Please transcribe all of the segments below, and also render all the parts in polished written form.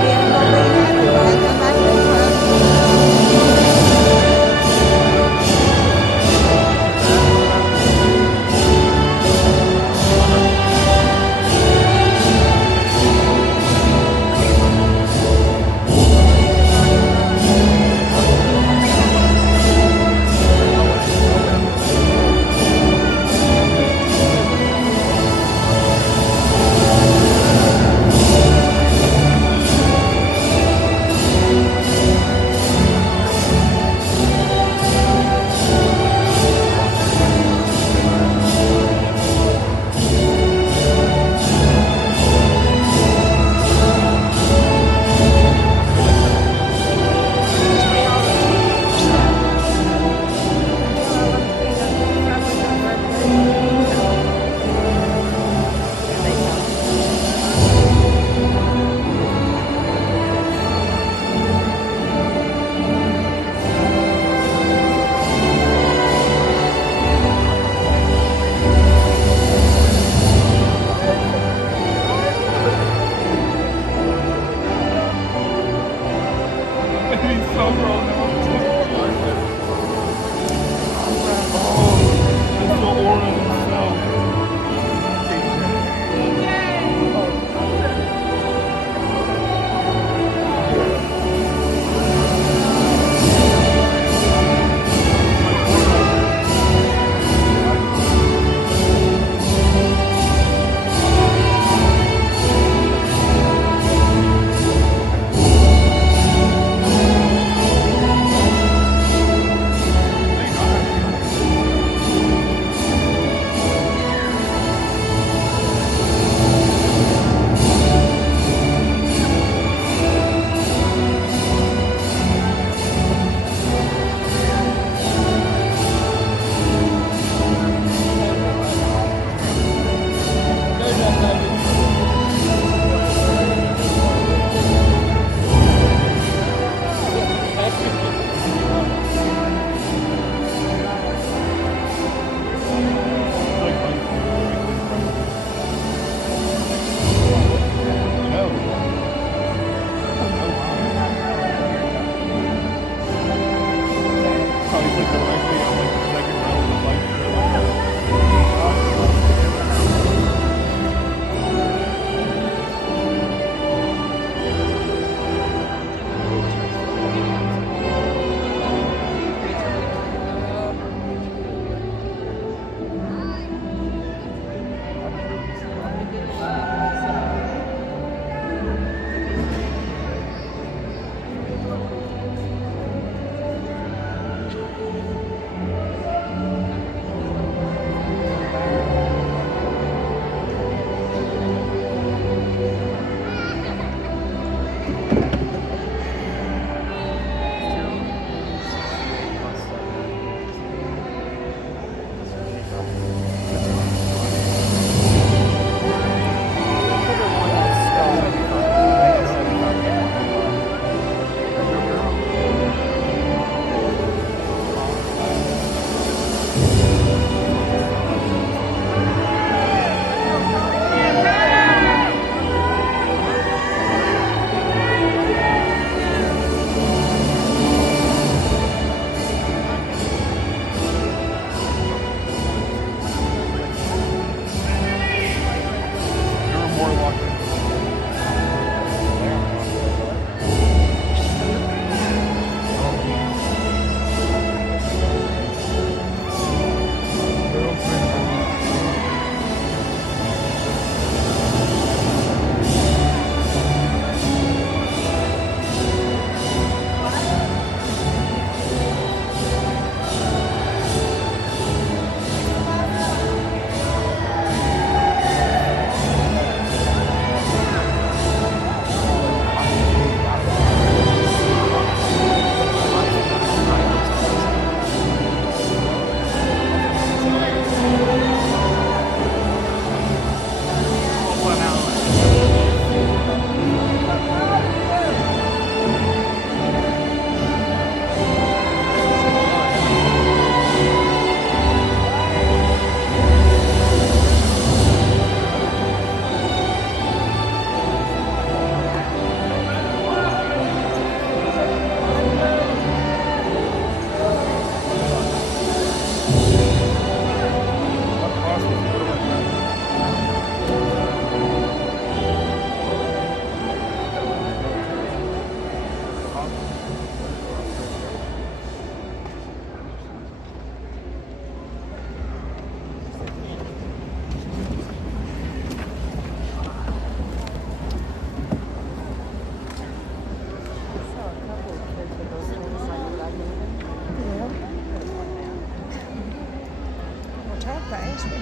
Ayan, okay na ano ba, nabasa mo ha?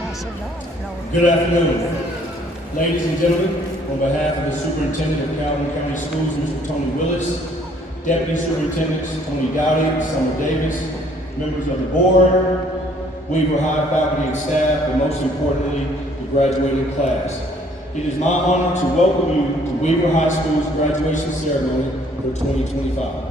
Good afternoon. Ladies and gentlemen, on behalf of the Superintendent of Calhoun County Schools, Mr. Tony Willis, Deputy Superintendents Tony Dowdy, Summer Davis, members of the board, Weaver High faculty and staff, and most importantly, the graduating class. It is my honor to welcome you to Weaver High School's graduation ceremony for 2025.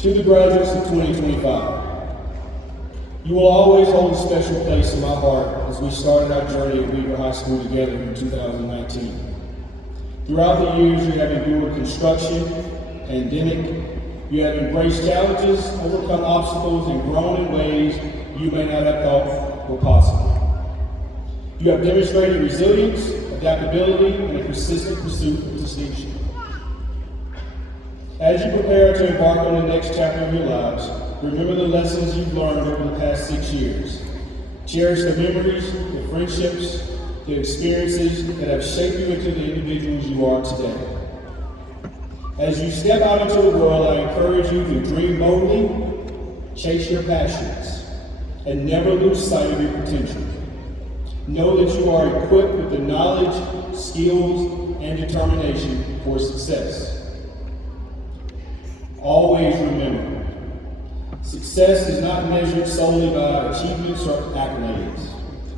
To the graduates of 2025, you will always hold a special place in my heart as we started our journey at Weaver High School together in 2019. Throughout the years, you have endured construction, pandemic, you have embraced challenges, overcome obstacles, and grown in ways you may not have thought were possible. You have demonstrated resilience, adaptability, and a persistent pursuit of distinction. As you prepare to embark on the next chapter of your lives, remember the lessons you've learned over the past 6 years. Cherish the memories, the friendships, the experiences that have shaped you into the individuals you are today. As you step out into the world, I encourage you to dream boldly, chase your passions, and never lose sight of your potential. Know that you are equipped with the knowledge, skills, and determination for success. Always remember, success is not measured solely by achievements or accolades,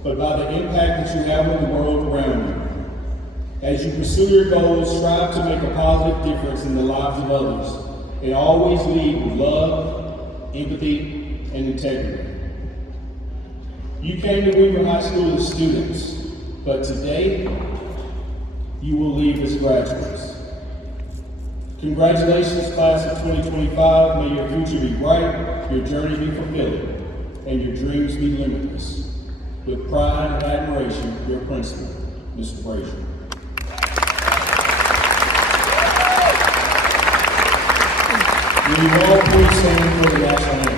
but by the impact that you have on the world around you. As you pursue your goals, strive to make a positive difference in the lives of others, and always lead with love, empathy, and integrity. You came to Weaver High School as students, but today, you will leave as graduates. Congratulations, class of 2025. May your future be bright, your journey be fulfilling, and your dreams be limitless. With pride and admiration, your principal, Mr. Frazier. Will you all please stand for the national anthem?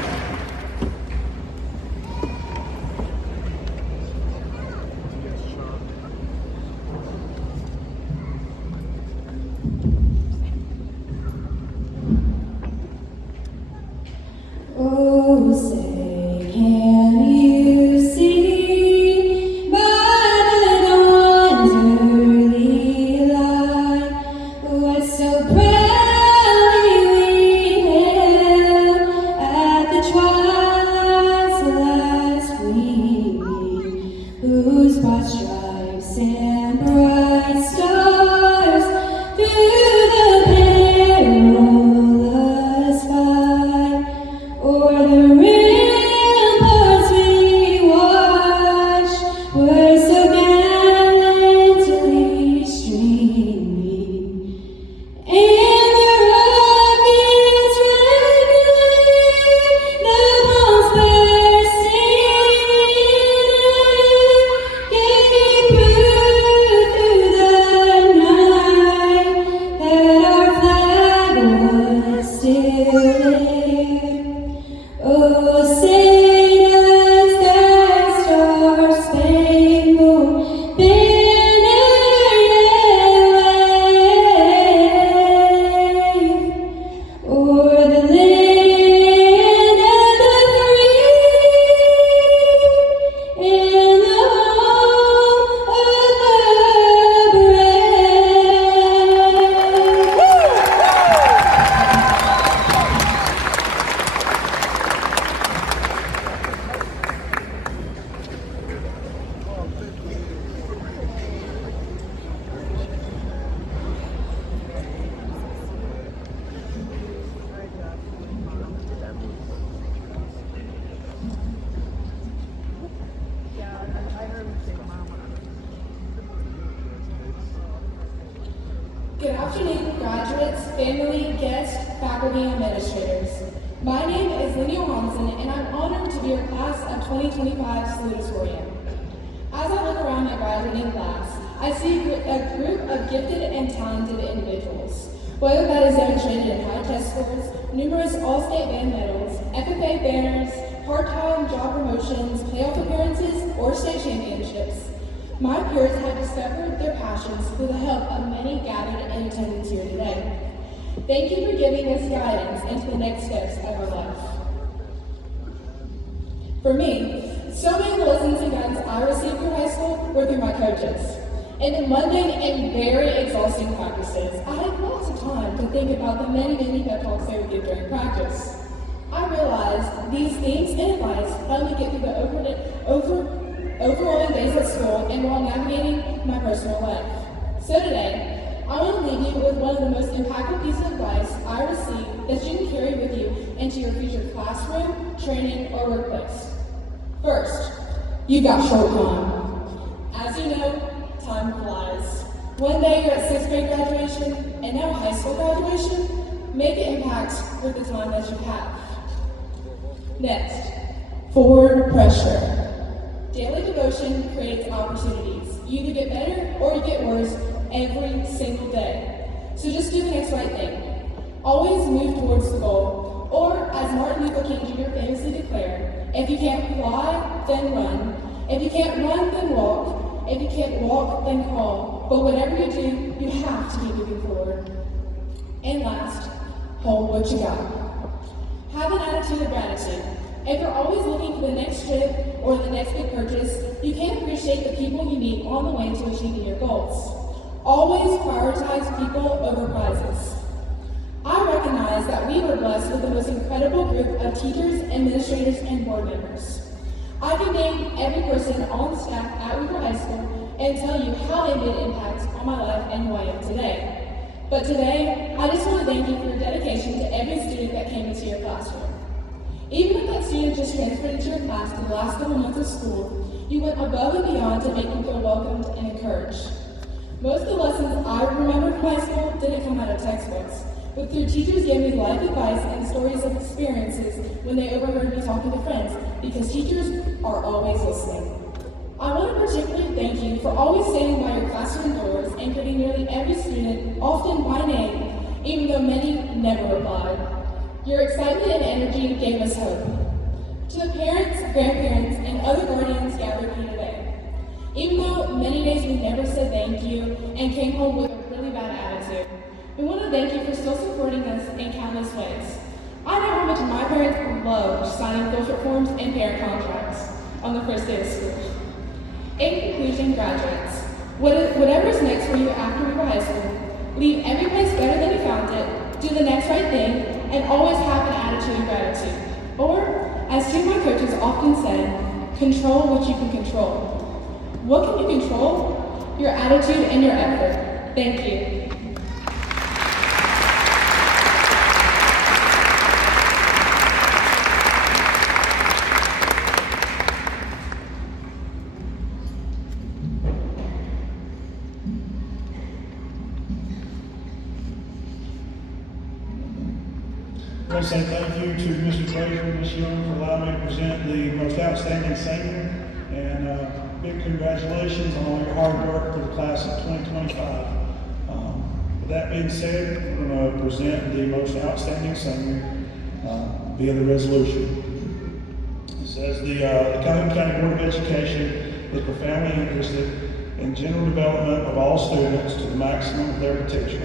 Oh, say, can you see by the dawn's early light what so proudly we hailed at the twilight's last gleaming, whose broad stripes and bright stars through the perilous fight o'er the ramparts we watched were so gallantly streaming, and the rockets regulate the bombs bursting gave proof through the night that our flag was still there. Oh, say does that star-spangled banner yet wave o'er the land of the free and the home of the Good afternoon, graduates, family, guests, faculty, and administrators. My name is Lindy Johansson, and I'm honored to be your class of 2025 salutatorian. As I look around my graduating class, I see a group of gifted and talented individuals. Whether that is demonstrated in high test scores, numerous all-state band medals, FFA banners, part-time job promotions, playoff appearances, or state championships, My peers have discovered their passions through the help of many gathered in attendance here today. Thank you for giving us guidance into the next steps of our life. For me, so many of the lessons and guidance I received through high school were through my coaches. In the mundane and very exhausting practices, I had lots of time to think about the many pep talks they would give during practice. I realized these themes and advice helped me get through the overwhelming days at school and while navigating my personal life. So today, I want to leave you with one of the most impactful pieces of advice I received that you can carry with you into your future classroom, training, or workplace. First, you've got short time. As you know, time flies. One day you're at 6th grade graduation, and now high school graduation. Make an impact with the time that you have. Next, forward pressure. Daily devotion creates opportunities. You either get better or you get worse every single day. So just do the next right thing. Always move towards the goal. Or, as Martin Luther King Jr. famously declared, if you can't fly, then run. If you can't run, then walk. If you can't walk, then crawl. But whatever you do, you have to keep moving forward. And last, hold what you got. Have an attitude of gratitude. If you're always looking for the next trip or the next big purchase, you can't appreciate the people you meet on the way to achieving your goals. Always prioritize people over prizes. I recognize that we were blessed with the most incredible group of teachers, administrators, and board members. I can name every person on staff at Weaver High School and tell you how they made an impact on my life and who I am today. But today, I just want to thank you for your dedication to every student that came into your classroom. Even if that student just transferred into your class in the last couple months of school, you went above and beyond to make them feel welcomed and encouraged. Most of the lessons I remember from high school didn't come out of textbooks, but through teachers gave me life advice and stories of experiences when they overheard me talking to friends, because teachers are always listening. I want to particularly thank you for always standing by your classroom doors and greeting nearly every student, often by name, even though many never replied. Your excitement and energy gave us hope. To the parents, grandparents, and other guardians gathered here today, even though many days we never said thank you and came home with a really bad attitude, we want to thank you for still supporting us in countless ways. I know how much my parents loved signing field trip forms and parent contracts on the first day of school. In conclusion, graduates, whatever is next for you after Weaver High School, leave every place better than you found it, do the next right thing, and always have an attitude of gratitude. Or, as two of my coaches often said, control what you can control. What can you control? Your attitude and your effort. Thank you. I want to say thank you to Mr. Frazier and Ms. Young for allowing me to present the most outstanding senior, and big congratulations on all your hard work for the class of 2025. With that being said, we're going to present the most outstanding senior via the resolution. It says the Calhoun County Board of Education is profoundly interested in general development of all students to the maximum of their potential.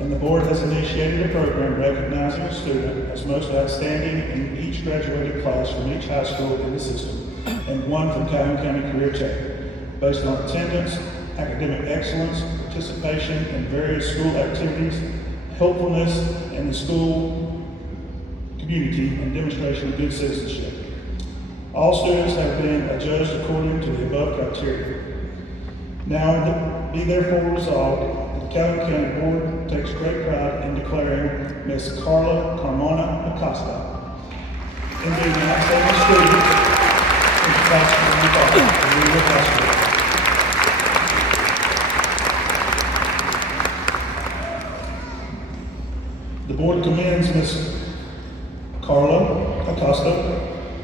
And the board has initiated a program recognizing a student as most outstanding in each graduated class from each high school in the system, and one from Calhoun County Career Tech, based on attendance, academic excellence, participation in various school activities, helpfulness in the school community, and demonstration of good citizenship. All students have been adjudged according to the above criteria. Now, be therefore resolved, the Calhoun County Board takes great pride in declaring Ms. Carla Carmona Acosta in being an outstanding student in class of Weaver High School. The board commends Ms. Carla Acosta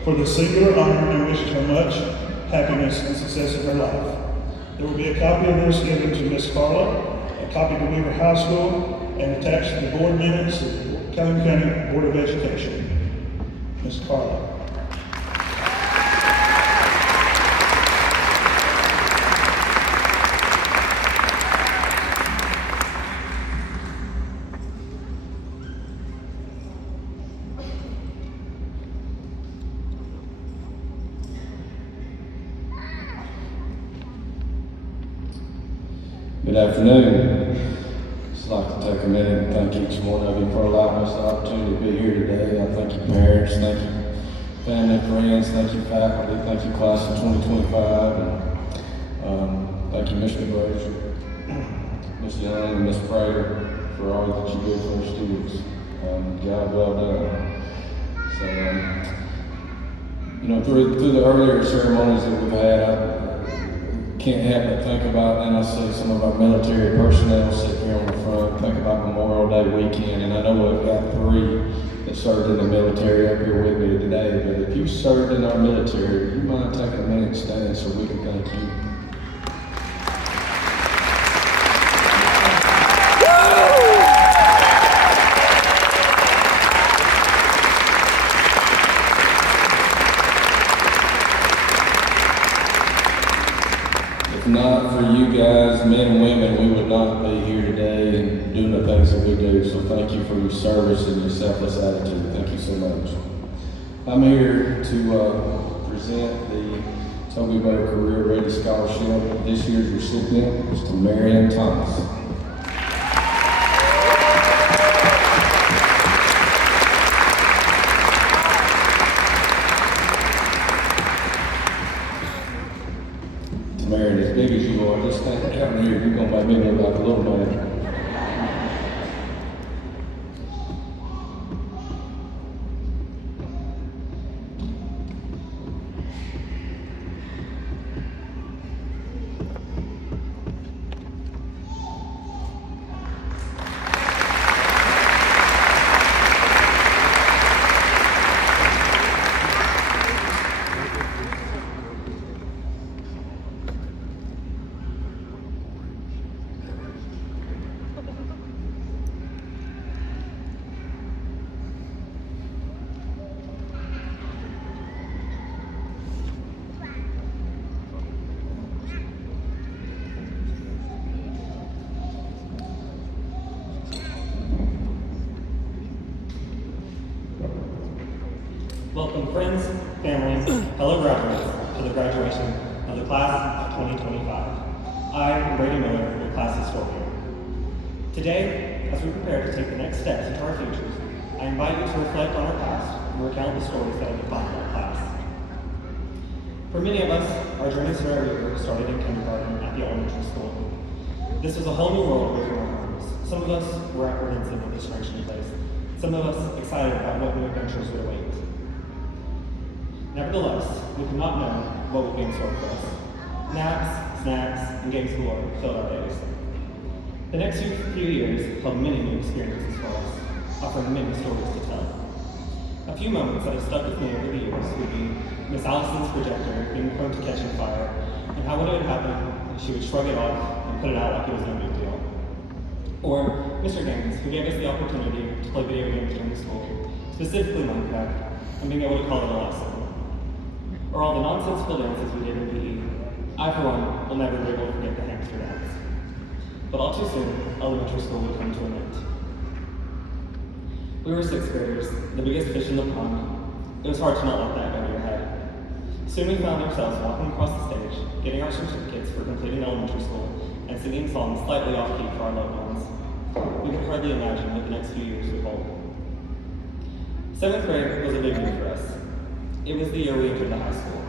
for the singular honor and wishes her much happiness and success in her life. There will be a copy of this given to Ms. Carla, a copy to Weaver High School, and attached to the board minutes of the Calhoun County Board of Education. Ms. Carla. Good afternoon. I'd like to take a minute and thank each one of you for allowing us the opportunity to be here today. I thank you parents, thank you family, friends, thank you faculty, thank you class of 2025, and thank you Mr. Brazier, Ms. Young, and Ms. Prater for all that you do for our students. Job well done. So, through the earlier ceremonies that we've had, I can't help but think about, and I see some of our military personnel sitting here on the front, think about Memorial Day weekend, and I know we've got 3 that served in the military up here with me today, but if you served in our military, you mind taking a minute and stand so we can thank you? If not for you guys, men and women, we would not be here today and doing the things that we do. So thank you for your service and your selfless attitude. Thank you so much. I'm here to present the Toby Baker Career Ready Scholarship. This year's recipient is to Marion Thomas. Marion, as big as you are, just stand down here. You're going to make me look like a little man. Welcome friends, family, fellow graduates to the graduation of the class of 2025. I am Brady Miller, your class historian. Today, as we prepare to take the next steps into our futures, I invite you to reflect on our past and recount the stories that have defined our class. For many of us, our journeys to our career started in kindergarten at the elementary school. This was a whole new world away from our homes. Some of us were apprehensive of the strange new place. Some of us excited about what new adventures would await. Nevertheless, we could not know what would be in store for us. Naps, snacks, and games galore filled our days. The next few years held many new experiences for us, offering many stories to tell. A few moments that have stuck with me over the years would be Miss Allison's projector being prone to catching fire, and how when it would happen, she would shrug it off and put it out like it was no big deal. Or Mr. Gaines, who gave us the opportunity to play video games during school, specifically Minecraft, and being able to call it a lesson. Or all the nonsensical dances we did in PE. I, for one, will never be able to forget the hamster dance. But all too soon, elementary school would come to an end. We were 6th graders, the biggest fish in the pond. It was hard to not let that go to your head. Soon we found ourselves walking across the stage, getting our certificates for completing elementary school, and singing songs slightly off-key for our loved ones. We could hardly imagine what the next few years would hold. 7th grade was a big year for us. It was the year we entered the high school.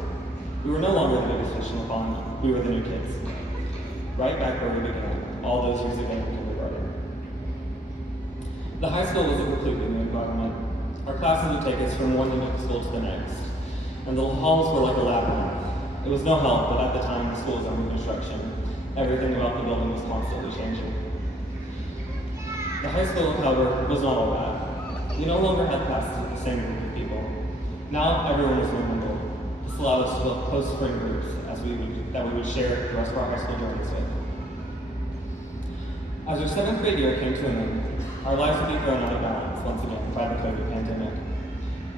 We were no longer the biggest fish in the pond, we were the new kids. Right back where we began, all those years ago in kindergarten. The high school was a completely new environment. Our classes would take us from one end of the school to the next, and the halls were like a labyrinth. It was no help, but at the time the school was under construction. Everything about the building was constantly changing. The high school, however, was not all bad. We no longer had classes with the same group of people. Now everyone was more nimble. This allowed us to build close friend groups that we would share the rest of our high school journeys with. As our 7th grade year came to an end, our lives would be thrown out of balance once again by the COVID pandemic.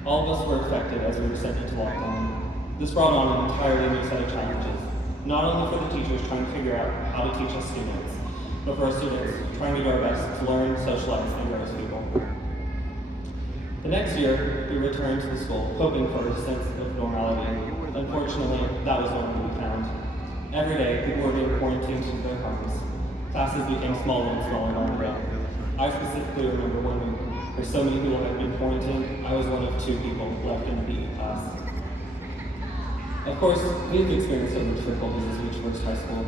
All of us were affected as we were sent into lockdown. This brought on an entirely new set of challenges, not only for the teachers trying to figure out how to teach us students, but for our students trying to do our best to learn, socialize, and grow as people. The next year, we returned to the school, hoping for a sense of normality. Unfortunately, that was nowhere to be found. Every day, people were being quarantined into their homes. Classes became smaller and smaller by the day. I specifically remember one week where so many people had been quarantined, I was one of 2 people left in the PE class. Of course, we've experienced other difficulties as we traversed high school.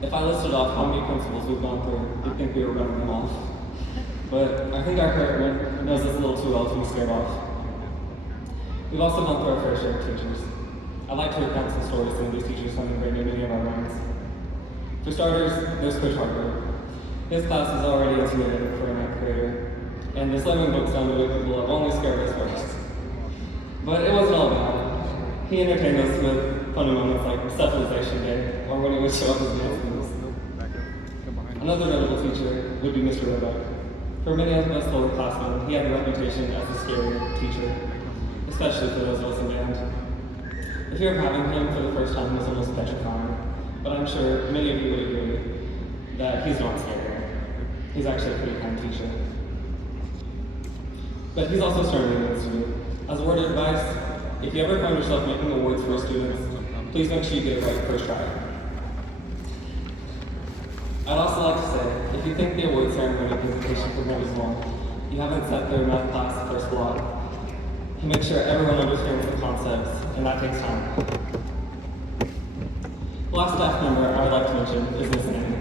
If I listed off how many principals we've gone through, you'd think we were running them off. But I think our current knows us a little too well to be scared off. We've also gone through our fair share of teachers. I'd like to recount some stories some of these teachers have ingrained in many of our minds. For starters, there's Coach Harper. His class was already intimidating for a 9th grader, and the slamming books down to wake people up only scared us first. But it wasn't all bad. He entertained us with funny moments like Socialization Day, or when he would show up his dance moves. Another notable teacher would be Mr. Roebuck. For many of us lowerclassmen, he had a reputation as a scary teacher, especially for those of us in band. The fear of having him for the first time was almost petrifying, but I'm sure many of you would agree that he's not scary. He's actually a pretty kind teacher. But he's also stern against you. As a word of advice, if you ever find yourself making awards for students, please make sure you get it right first try. I'd also like to say, if you think the award ceremony presentation for him is long, you haven't set their math class the first block. He makes sure everyone understands the concepts, and that takes time. The last staff member I would like to mention is Miss Annie.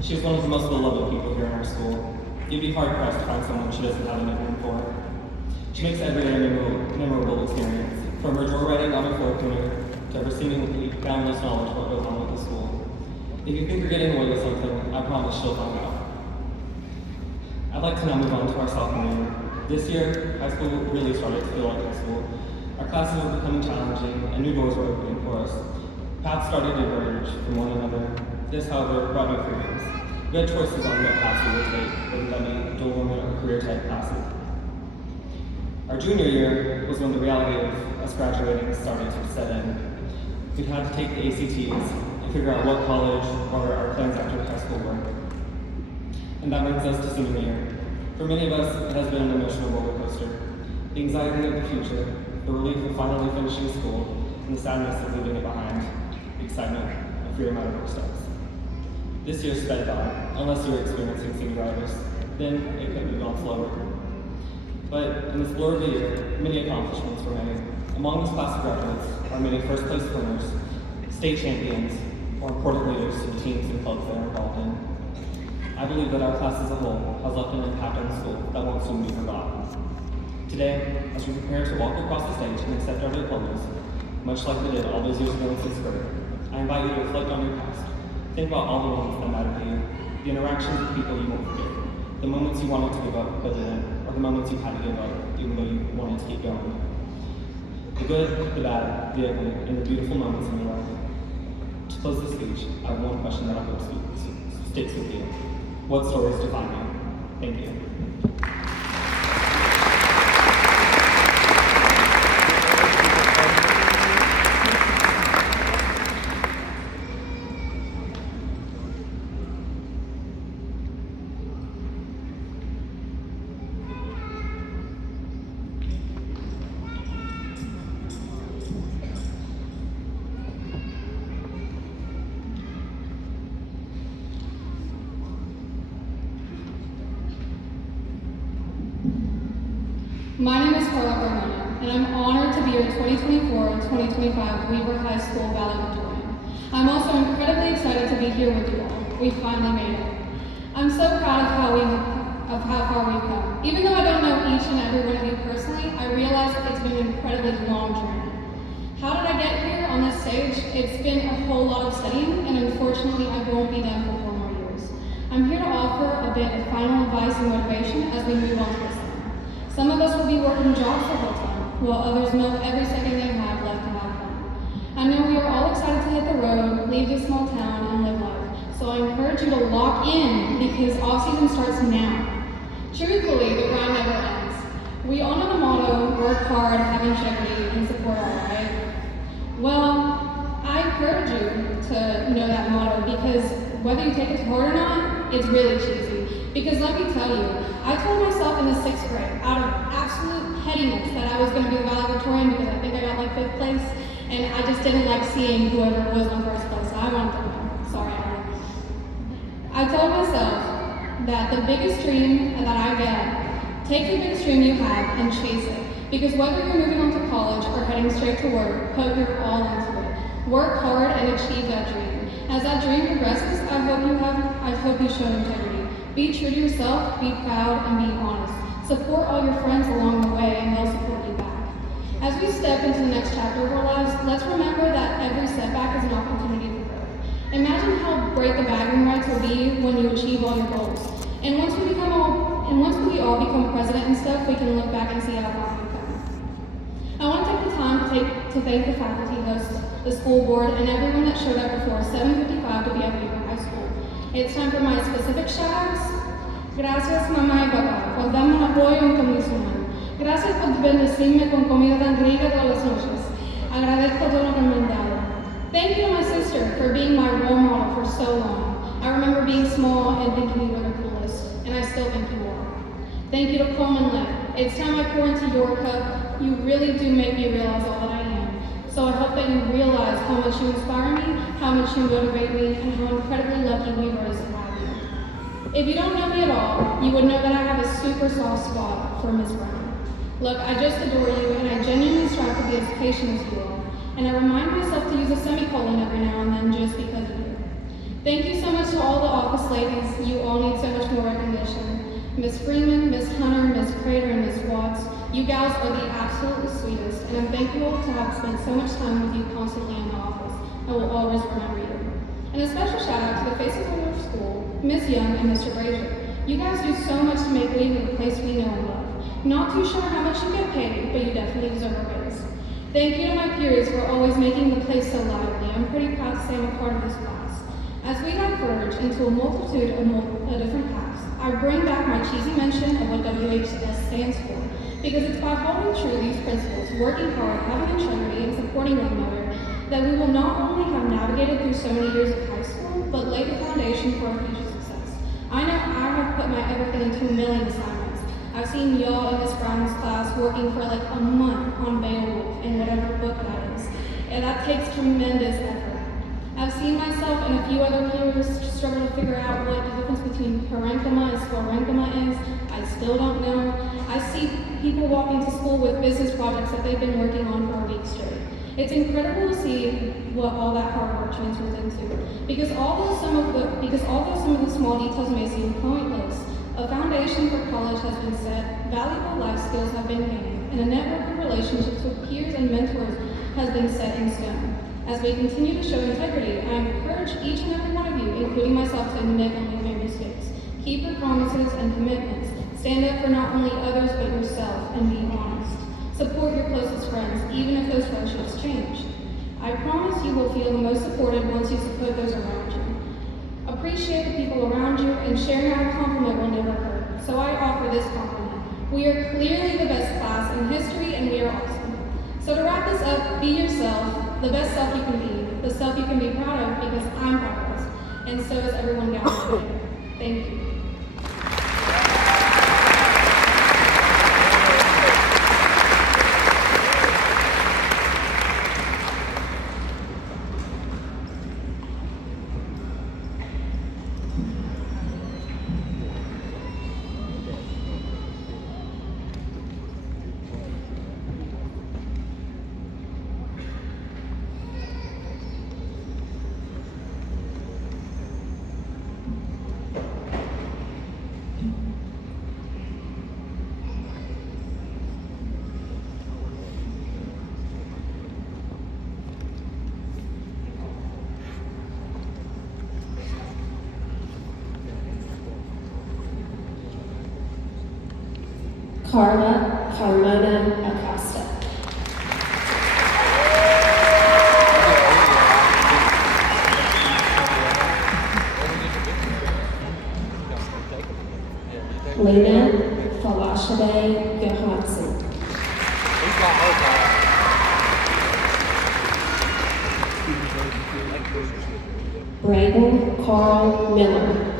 She's one of the most beloved people here in our school. You'd be hard-pressed to find someone she doesn't have a nickname for. She makes every day a memorable experience, from her drawer writing on her floor cleaner to her seemingly boundless knowledge of what goes on with the school. If you think you're getting away with something, I promise she'll find out. I'd like to now move on to our sophomore year. This year, high school really started to feel like high school. Our classes were becoming challenging, and new doors were opening for us. Paths started to diverge from one another. This, however, brought new freedoms. We had choices on what paths we would take, whether that be dual enrollment or career-type classes. Our junior year was when the reality of us graduating started to set in. We had to take the ACTs and figure out what college or our plans after high school were. And that brings us to senior year. For many of us, it has been an emotional roller coaster. The anxiety of the future, the relief of finally finishing school, and the sadness of leaving it behind, the excitement of freedom out of our steps. This year sped by, unless you were experiencing senioritis, then it could have gone slower. But in this blur of the year, many accomplishments were made. Among this class of graduates are many first-place winners, state champions, or important leaders to the teams and clubs they are involved in. I believe that our class as a whole has left an impact on the school that won't soon be forgotten. Today, as we prepare to walk across the stage and accept our diplomas, much like we did all those years ago in 6th grade, I invite you to reflect on your past. Think about all the moments that matter to you, the interactions with people you won't forget, the moments you wanted to give up but didn't, or the moments you had to give up even though you wanted to keep going. The good, the bad, the ugly, and the beautiful moments in your life. To close this speech, I have one question that I hope sticks with you. What stories define you? Thank you. My name is Carla Carmona, and I'm honored to be your 2024-2025 Weaver High School valedictorian. I'm also incredibly excited to be here with you all. We finally made it. I'm so proud of how far we've come. Even though I don't know each and every one of you personally, I realize it's been an incredibly long journey. How did I get here on this stage? It's been a whole lot of studying, and unfortunately, I won't be done for 4 more years. I'm here to offer a bit of final advice and motivation as we move on to the summer. Some of us will be working jobs the whole time, while others milk every second they have left to have fun. I know we are all excited to hit the road, leave this small town, and live life. So I encourage you to lock in, because off-season starts now. Truthfully, the grind never ends. We all know the motto, work hard, have integrity, and support all, right? Well, I encourage you to know that motto, because whether you take it to heart or not, it's really cheesy. Because let me tell you, I told myself in the 6th grade, out of absolute pettiness, that I was going to be the valedictorian because I think I got like 5th place, and I just didn't like seeing whoever was in first place. So I wanted to win. Sorry, I told myself that the biggest dream that I get, take the biggest dream you have and chase it. Because whether you're moving on to college or heading straight to work, put your all into it. Work hard and achieve that dream. As that dream progresses, I hope you show integrity. Be true to yourself, be proud, and be honest. Support all your friends along the way, and they'll support you back. As we step into the next chapter of our lives, let's remember that every setback is an opportunity for growth. Imagine how great the bragging rights will be when you achieve all your goals. And once we all become president and stuff, we can look back and see how far we've come. I want to take the time to thank the faculty, hosts, the school board, and everyone that showed up before 7:55 to be at Weaver High School. It's time for my specific shout-outs. Gracias, mamá y papá, por darme un apoyo incondicional. Gracias por bendecirme con comida tan rica todas las noches. Agradezco todo lo que me han dado. Thank you to my sister for being my role model for so long. I remember being small and thinking you were the coolest, and I still think you are. Thank you to Coleman Lett. It's time I pour into your cup. You really do make me realize all that I am. So I hope that you realize how much you inspire me, how much you motivate me, and how incredibly lucky Weaver is to have you. If you don't know me at all, you would know that I have a super soft spot for Ms. Brown. Look, I just adore you, and I genuinely strive to be as patient as you are. And I remind myself to use a semicolon every now and then just because of you. Thank you so much to all the office ladies. You all need so much more recognition. Ms. Freeman, Ms. Hunter, Ms. Prater, and Ms. Watts, you gals are the absolutely sweetest, and I'm thankful to have spent so much time with you constantly in the office. I will always remember you. And a special shout out to the faces of our school, Ms. Young and Mr. Brazier. You guys do so much to make Weaver the place we know and love. Not too sure how much you get paid, but you definitely deserve a raise. Thank you to my peers for always making the place so lively. I'm pretty proud to say I'm a part of this class. As we diverge into a multitude of different paths, I bring back my cheesy mention of what WHS stands for, because it's by holding true to these principles, working hard, having integrity, and supporting one another, that we will not only have navigated through so many years of high school, but lay the foundation for our future success. I know I have put my everything into a million assignments. I've seen y'all in Miss Brown's class working for like a month on Beowulf and whatever book that is, and that takes tremendous effort. I've seen myself and a few other peers struggle to figure out what the difference between parenchyma and sclerenchyma is. I still don't know. I see people walking to school with business projects that they've been working on for a week straight. It's incredible to see what all that hard work transfers into. Because although some of the small details may seem pointless, a foundation for college has been set, valuable life skills have been gained, and a network of relationships with peers and mentors has been set in stone. As we continue to show integrity, I encourage each and every one of you, including myself, to admit when we make mistakes. Keep your promises and commitments. Stand up for not only others, but yourself, and be honest. Support your closest friends, even if those friendships change. I promise you will feel the most supported once you support those around you. Appreciate the people around you, and sharing out a compliment will never hurt. So I offer this compliment. We are clearly the best class in history, and we are awesome. So to wrap this up, be yourself, the best self you can be, the self you can be proud of, because I'm proud of us, and so is everyone gathered today. Thank you. Carla Carmona Acosta. Lena Falashade Johansson. Braden Carl Miller.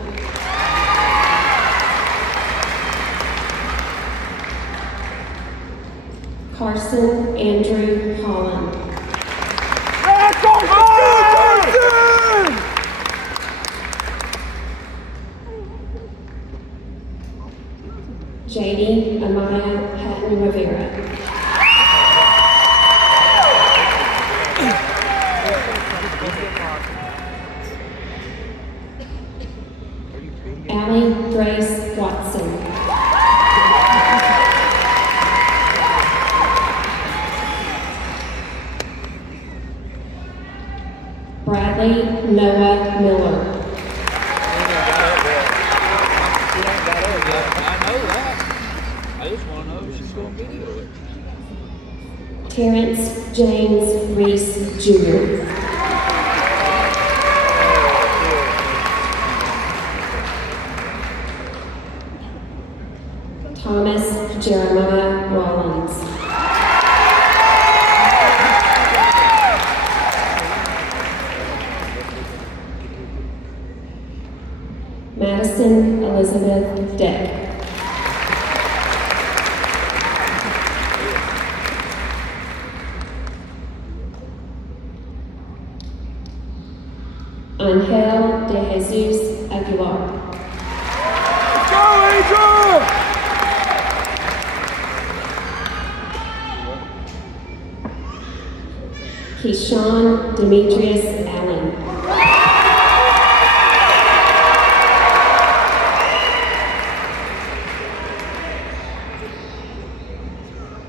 Carson Andrew Holland. JD Amaya Hatton Rivera. Allie Grace Watson. Bradley Noah Miller. Terrence James Reese Jr. Thomas Jeremiah Rollins. Madison Elizabeth Deck. Angel de Jesus Aguilar. Keyshawn Demetrius Allen.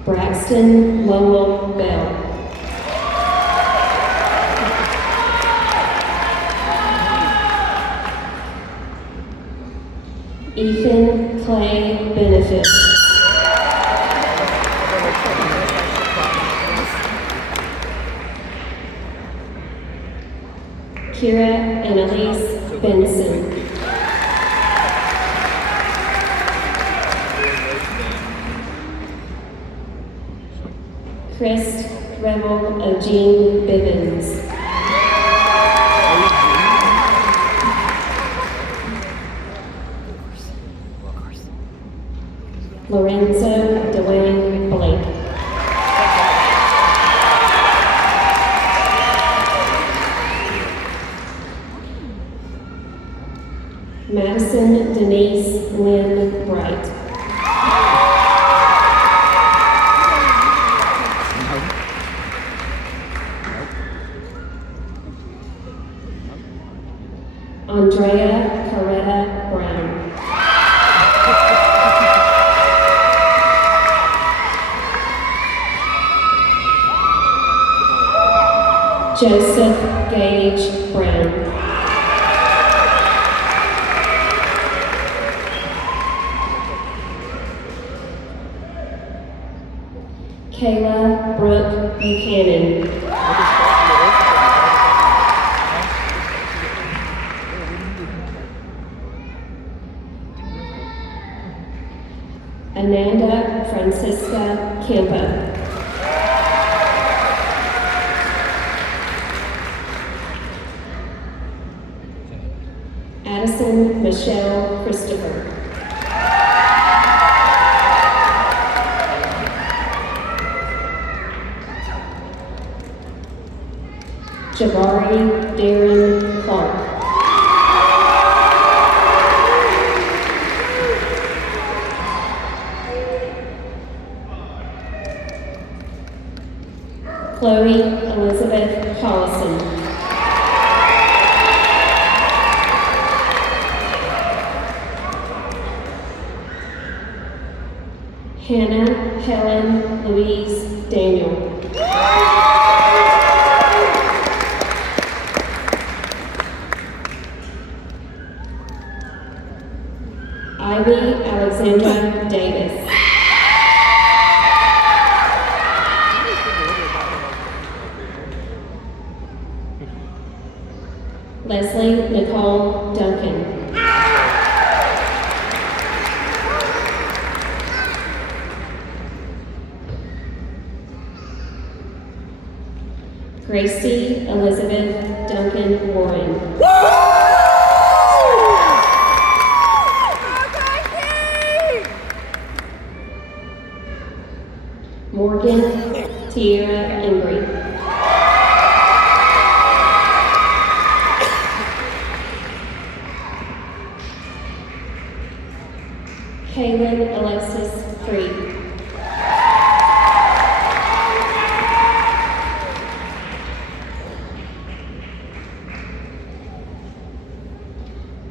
Braxton Lowell Bell. Ethan Clay Benefit. Kira Annalise Benson. Chris Revel Eugene Bivens. Lorenzo Dwayne Blake. Madison Denise Lynn Bright. Andrea Coretta Brown. Joseph Gage Brown. Kayla Brooke Buchanan. Ananda Francisca Campo. Addison Michelle Christopher. Jabari Darren Clark. Chloe Elizabeth Collison. Hannah Helen Louise Daniel. Ivy Alexandra Davis. Leslie Nicole Duncan. Gracie Elizabeth Duncan Warren. Morgan Tierra Embry. Kaylin Alexa Alexis Freed.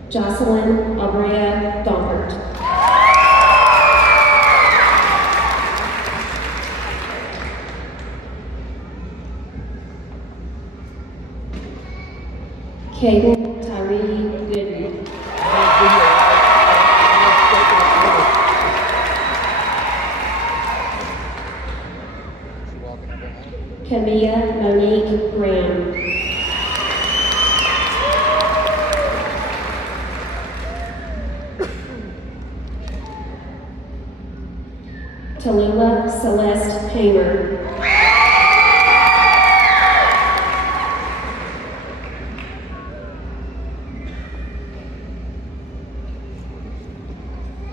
Jocelyn Abrea Gompert. Caden Tyree Gooden. Camilla Monique Graham. Tallulah Celeste Hamer.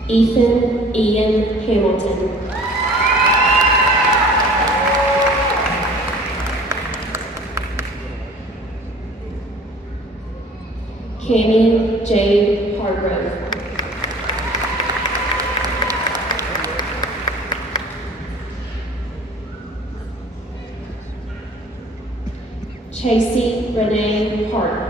Ethan Ian Hamilton. Cammie Jade Hargrove. Chasey Renee Hart.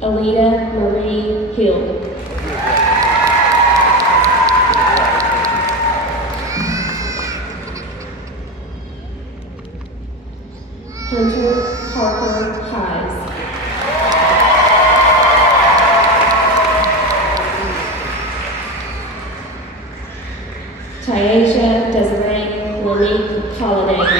Alita Marie Hill. Hunter Parker Highs. Tyasia Desiree Monique Holiday.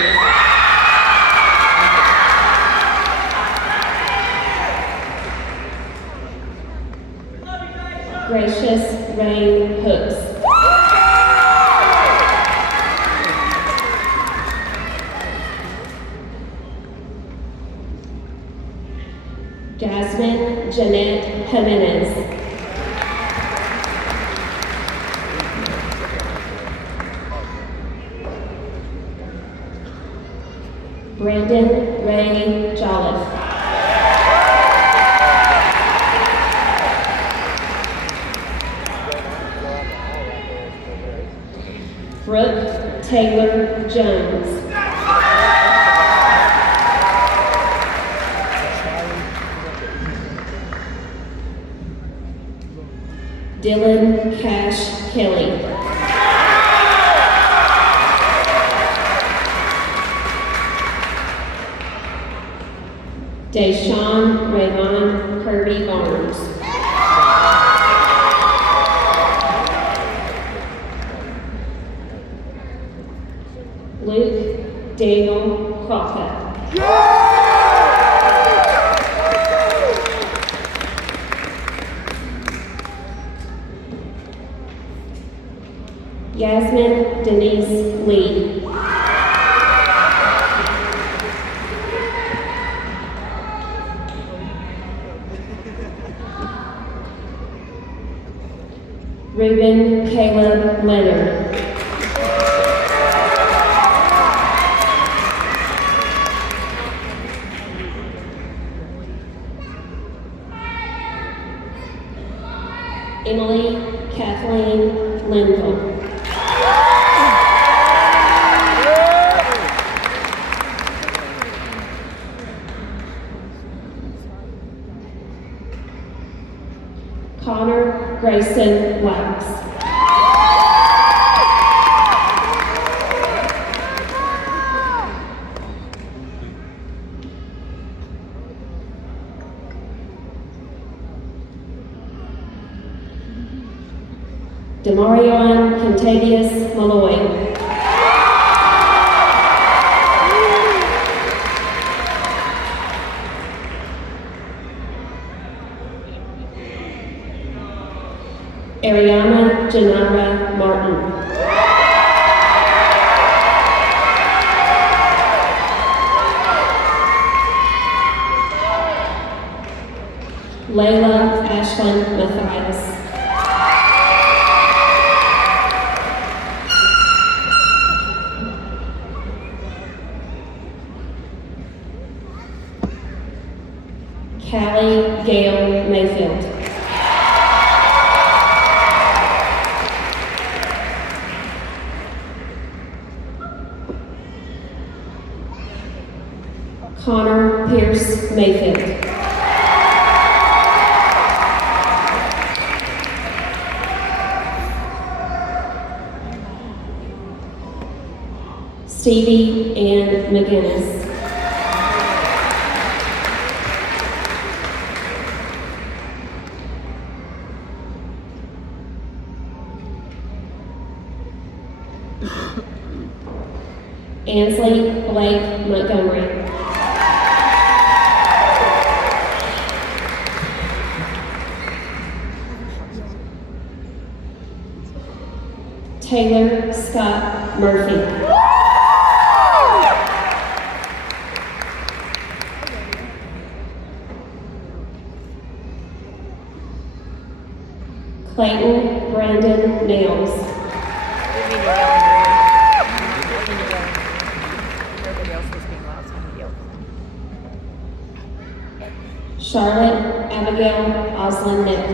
Gracious Rain Hooks. Jasmine Jeanette Jimenez. Brandon Ray Jolliffe. Brooke Taylor Jones. Dylan Cash Kelly. Deshaun Raymond Kirby Barnes. Luke Daniel Crockett. Yasmin Denise Lee. Ruben Caleb Leonard. Emily Kathleen Linville. Connor Grayson Wax. Demarion Contavious Malloy. Ariana Janara Martin. Layla Ashlyn Mathias. Callie Gale Mayfield. Connor Pierce Mayfield. Stevie Ann McGinnis. Ansley Blake Montgomery. Taylor Scott Murphy. Clayton Brandon Nails. Everybody else was being loud, so I'm gonna yell. Charlotte Abigail Oslin Nick.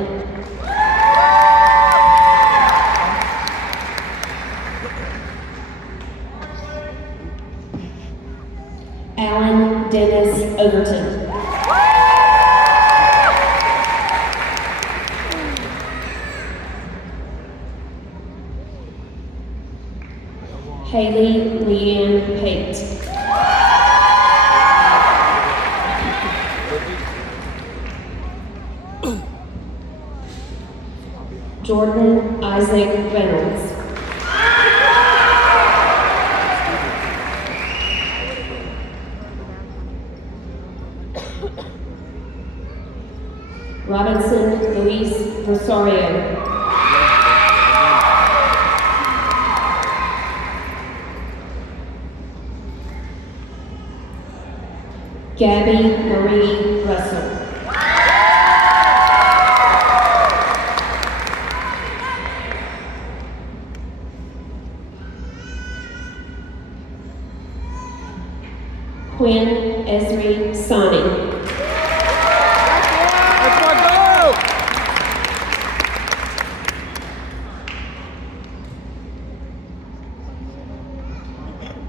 Alan Dennis Overton. Haley Leanne Pate. Jordan Isaac Reynolds. Robinson Luis Rosario. Gabby Marie Russell. Quinn Esri Sani.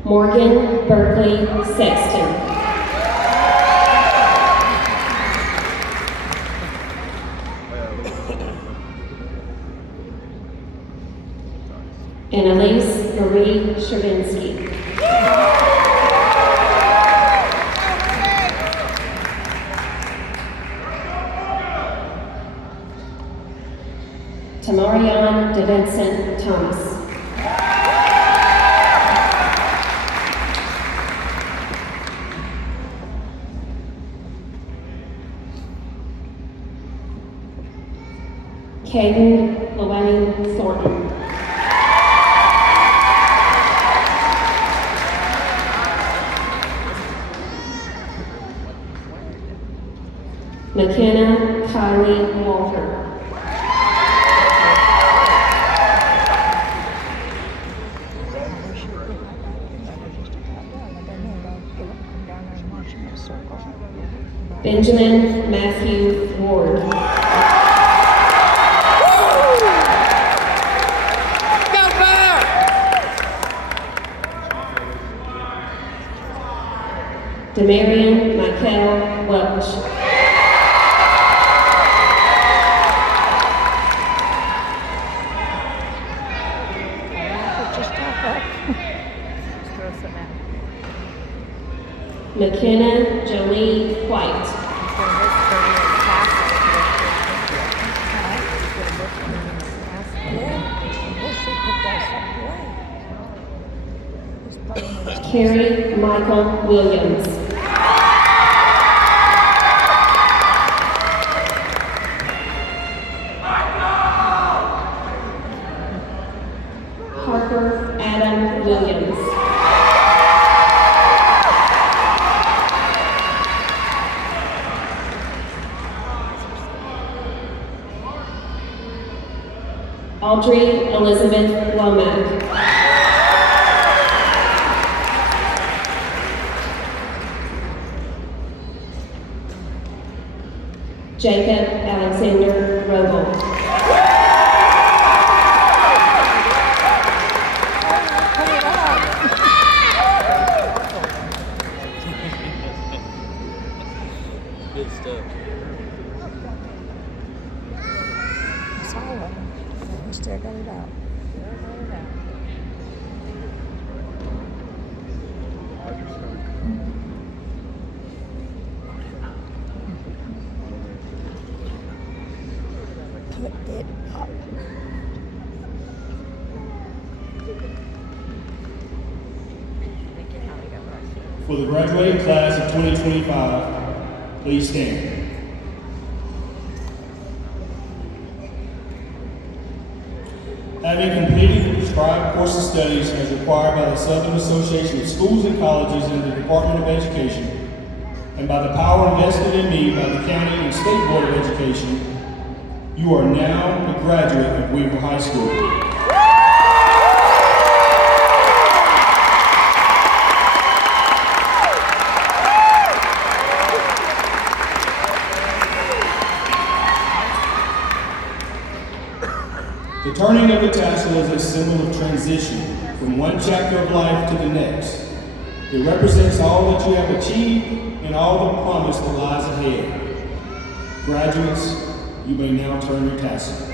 Morgan Berkeley Sexton. Annalise Marie Stravinsky. Tamarion DeVincent Thomas. Caden Lewayne Thornton. McKenna Kylie Walter. Benjamin Matthew Ward. Demarion Michael Welch. McKenna Jolie White. Carrie Michael Williams. Harper Adam Williams. Audrey Elizabeth Womack. Jacob Alexander Rogel. Good stuff. Solid. We still got it out. Put it up. For the graduating class of 2025, please stand. Having completed the prescribed course of studies as required by the Southern Association of Schools and Colleges and the Department of Education, and by the power invested in me by the County and State Board of Education, you are now a graduate of Weaver High School. The turning of the tassel is a symbol of transition from one chapter of life to the next. It represents all that you have achieved and all the promise that lies ahead. Graduates, you may now turn your tassel.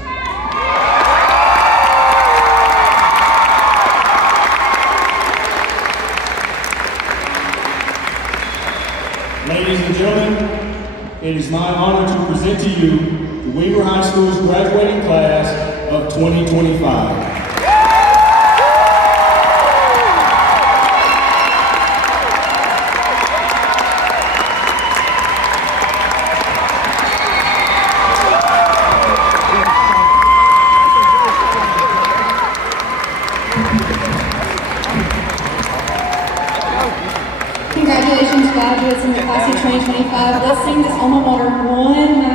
Ladies and gentlemen, it is my honor to present to you the Weaver High School's graduating class of 2025. Congratulations, graduates in the class of 2025. Let's sing this alma mater one